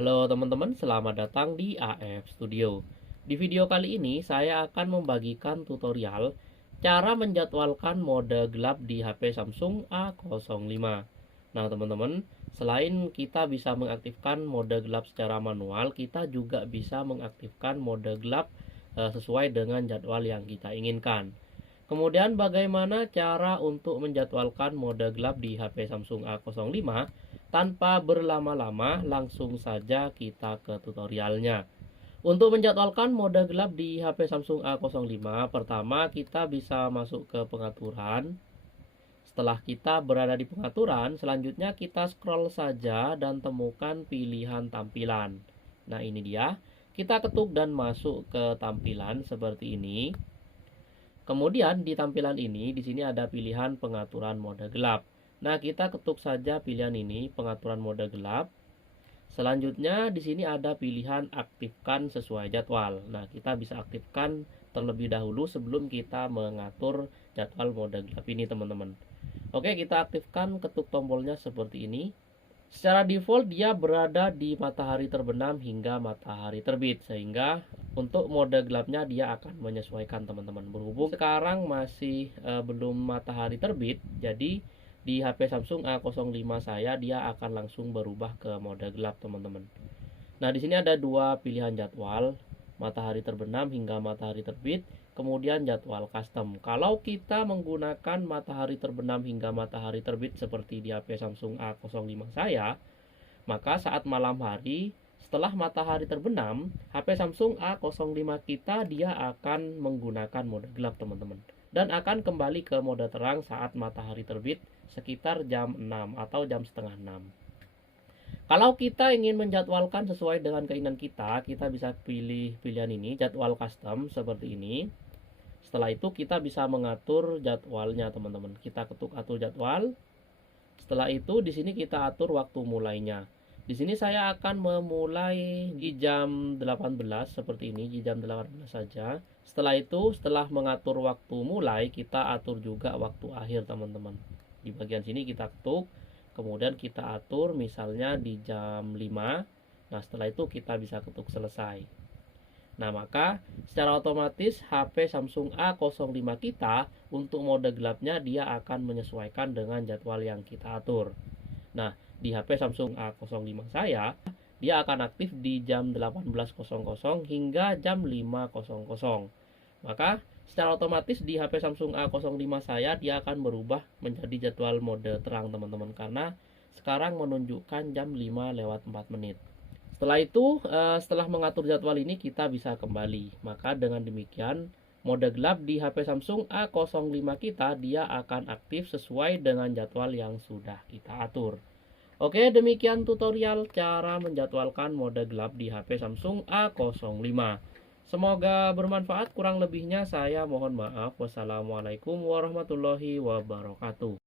Halo teman-teman, selamat datang di AF Studio. Di video kali ini saya akan membagikan tutorial cara menjadwalkan mode gelap di HP Samsung A05. Nah teman-teman, selain kita bisa mengaktifkan mode gelap secara manual, kita juga bisa mengaktifkan mode gelap sesuai dengan jadwal yang kita inginkan. Kemudian bagaimana cara untuk menjadwalkan mode gelap di HP Samsung A05? Tanpa berlama-lama, langsung saja kita ke tutorialnya. Untuk menjadwalkan mode gelap di HP Samsung A05, pertama kita bisa masuk ke pengaturan. Setelah kita berada di pengaturan, selanjutnya kita scroll saja dan temukan pilihan tampilan. Nah, ini dia. Kita ketuk dan masuk ke tampilan seperti ini. Kemudian di tampilan ini, di sini ada pilihan pengaturan mode gelap. Nah, kita ketuk saja pilihan ini, pengaturan mode gelap. Selanjutnya di sini ada pilihan aktifkan sesuai jadwal. Nah, kita bisa aktifkan terlebih dahulu sebelum kita mengatur jadwal mode gelap ini, teman-teman. Oke, kita aktifkan, ketuk tombolnya seperti ini. Secara default dia berada di matahari terbenam hingga matahari terbit, sehingga untuk mode gelapnya dia akan menyesuaikan, teman-teman. Berhubung sekarang masih belum matahari terbit, jadi di HP Samsung A05 saya dia akan langsung berubah ke mode gelap, teman-teman. Nah, di sini ada dua pilihan jadwal, matahari terbenam hingga matahari terbit, kemudian jadwal custom. Kalau kita menggunakan matahari terbenam hingga matahari terbit seperti di HP Samsung A05 saya, maka saat malam hari setelah matahari terbenam, HP Samsung A05 kita dia akan menggunakan mode gelap, teman-teman, dan akan kembali ke mode terang saat matahari terbit sekitar jam 6 atau jam setengah 6. Kalau kita ingin menjadwalkan sesuai dengan keinginan kita, kita bisa pilih pilihan ini, jadwal custom seperti ini. Setelah itu kita bisa mengatur jadwalnya, teman-teman. Kita ketuk atur jadwal. Setelah itu di sini kita atur waktu mulainya. Di sini saya akan memulai di jam 18 seperti ini, di jam 18 saja. Setelah itu, setelah mengatur waktu mulai, kita atur juga waktu akhir, teman-teman. Di bagian sini kita ketuk, kemudian kita atur misalnya di jam 5. Nah, setelah itu kita bisa ketuk selesai. Nah, maka secara otomatis HP Samsung A05 kita untuk mode gelapnya dia akan menyesuaikan dengan jadwal yang kita atur. Nah, di HP Samsung A05 saya dia akan aktif di jam 18.00 hingga jam 5.00. Maka secara otomatis di HP Samsung A05 saya dia akan berubah menjadi jadwal mode terang, teman-teman, karena sekarang menunjukkan jam 5:04. Setelah itu, setelah mengatur jadwal ini kita bisa kembali. Maka dengan demikian mode gelap di HP Samsung A05 kita dia akan aktif sesuai dengan jadwal yang sudah kita atur. Oke, demikian tutorial cara menjadwalkan mode gelap di HP Samsung A05. Semoga bermanfaat, kurang lebihnya saya mohon maaf. Wassalamualaikum warahmatullahi wabarakatuh.